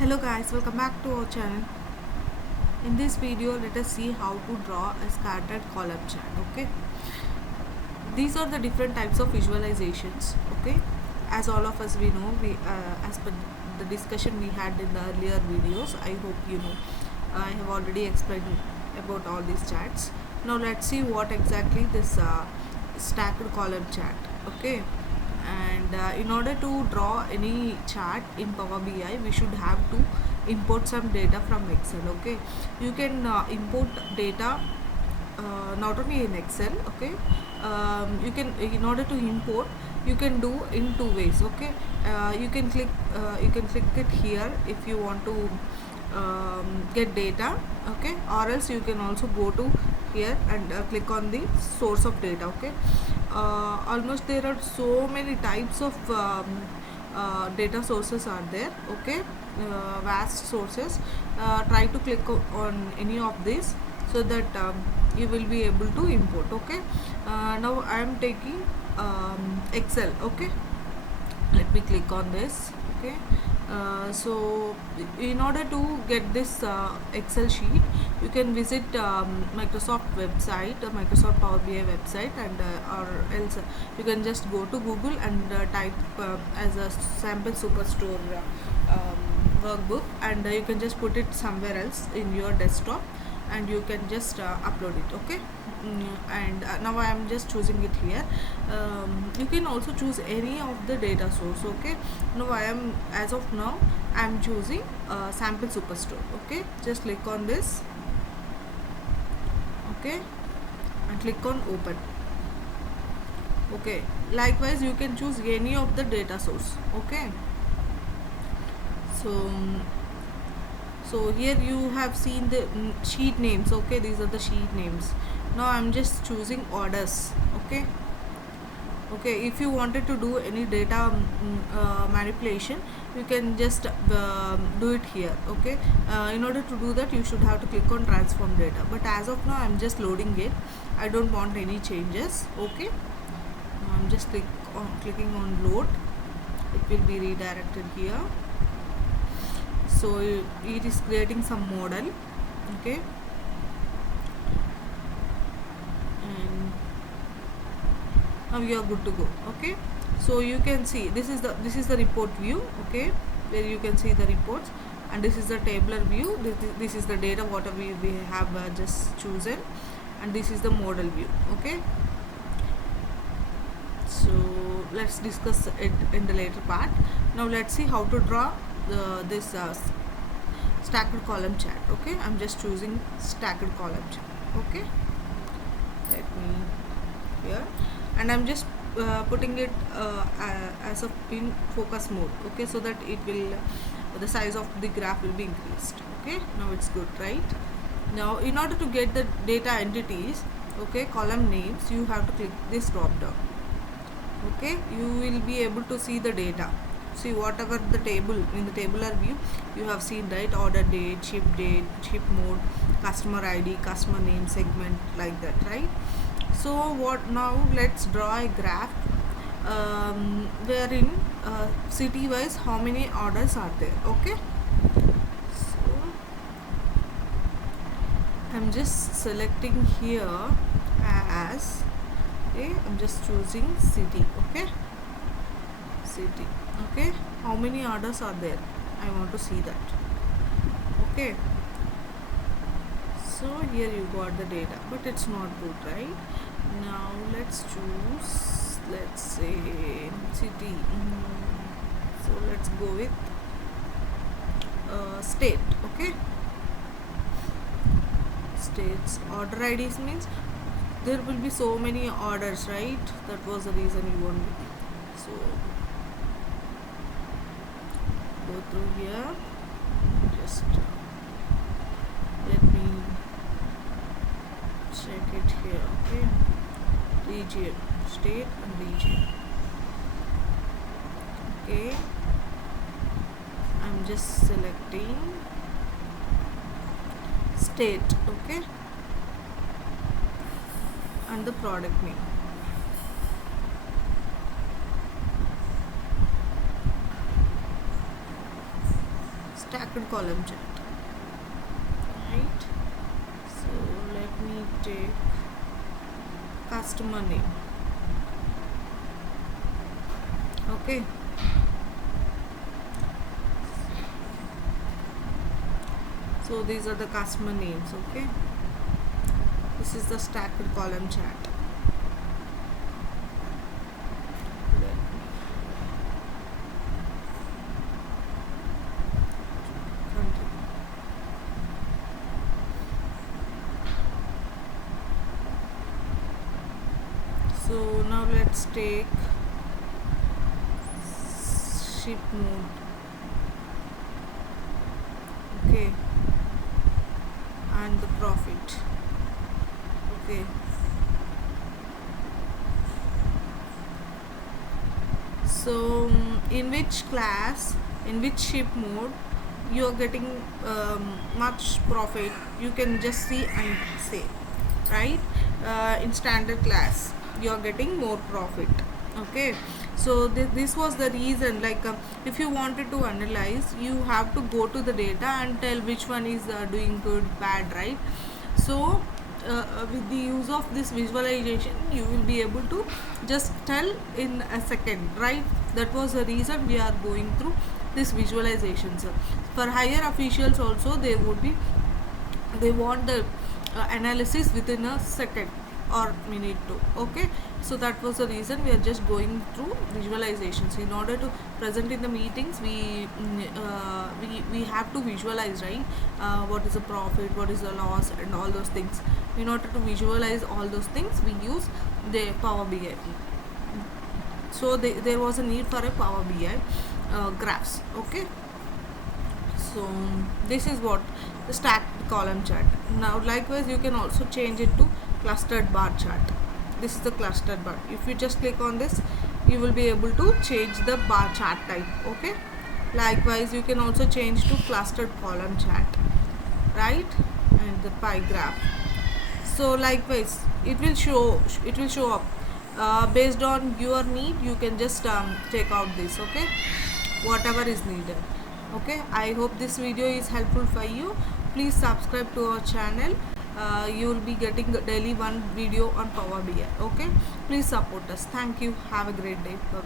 Hello guys, welcome back to our channel. In this video, let us see how to draw a scattered column chart. Okay, these are the different types of visualizations. Okay, as all of us we know, as per the discussion we had in the earlier videos, I hope you know. I have already explained about all these charts. Now let's see what exactly this stacked column chart. Okay, and in order to draw any chart in Power BI, we should have to import some data from Excel. Okay, you can import data not only in Excel. Okay, you can, in order to import, you can do in two ways. Okay, you can click it here if you want to get data. Okay, or else you can also go to here and click on the source of data. Okay, almost there are so many types of data sources are there. Okay, vast sources. Try to click on any of these so that you will be able to import. Okay, now I am taking Excel. Okay, let me click on this. Okay, so in order to get this Excel sheet, you can visit Microsoft website, Microsoft Power BI website, and or else you can just go to Google and type as a sample superstore workbook, and you can just put it somewhere else in your desktop, and you can just upload it. Okay, and now I am just choosing it here. You can also choose any of the data source. Okay, now I am, as of now I am choosing sample superstore. Okay, just click on this. Okay, and click on open. Okay, likewise you can choose any of the data source. Okay, so here you have seen the sheet names. Okay, these are the sheet names. Now I'm just choosing orders. Okay, if you wanted to do any data manipulation, you can just do it here. Okay, in order to do that, you should have to click on transform data, but as of now I'm just loading it. I don't want any changes. Okay, now I'm just clicking on load. It will be redirected here. So it is creating some model. Okay, and now you are good to go. Okay, so you can see this is the report view. Okay, where you can see the reports, and this is the tabular view. This is the data whatever we have just chosen, and this is the model view. Okay, so let's discuss it in the later part. Now let's see how to draw this stacked column chart. Okay, I'm just choosing stacked column chart. Okay, let me here, and I'm just putting it as a in focus mode. Okay, so that it will the size of the graph will be increased. Okay, now it's good, right? Now in order to get the data entities, okay, column names, you have to click this drop down. Okay, you will be able to see the data. See whatever the table in the tabular view you have seen, right? Order date, ship mode, customer ID, customer name, segment, like that, right? So what now, let's draw a graph wherein city wise how many orders are there. Okay, so I'm just selecting here as, okay, I'm just choosing city. Okay, city. Okay, how many orders are there, I want to see that. Okay, so here you got the data, but it's not good, right? Now let's choose, let's say city. So let's go with state. Okay, states order IDs means there will be so many orders, right? That was the reason you want me. So go through here, just let me check it here. Okay, region, state and region. Okay, I'm just selecting state. Okay, and the product name. stacked column chart, right? So let me take customer name. Okay, so these are the customer names. Okay, this is the stacked column chart. Let me continue. So now let's take ship mode. Okay, and the profit. Okay, so in which class, in which ship mode you are getting much profit, you can just see and say, right? In standard class you are getting more profit. Okay, so this was the reason, like if you wanted to analyze, you have to go to the data and tell which one is doing good, bad, right? So with the use of this visualization, you will be able to just tell in a second, right? That was the reason we are going through this visualizations. For higher officials also, they want the analysis within a second or minute too. Okay, so that was the reason we are just going through visualizations. In order to present in the meetings, we have to visualize, right? What is the profit, what is the loss, and all those things. In order to visualize all those things, we use the Power BI. So there was a need for a Power BI graphs. Okay, so this is what the stacked column chart. Now likewise you can also change it to clustered bar chart. This is the clustered bar. If you just click on this, you will be able to change the bar chart type. Okay, likewise you can also change to clustered column chart, right? And the pie graph. So likewise it will show up based on your need. You can just take out this. Okay, whatever is needed. Okay, I hope this video is helpful for you. Please subscribe to our channel. You will be getting daily one video on Power BI. Okay, please support us. Thank you. Have a great day. Bye.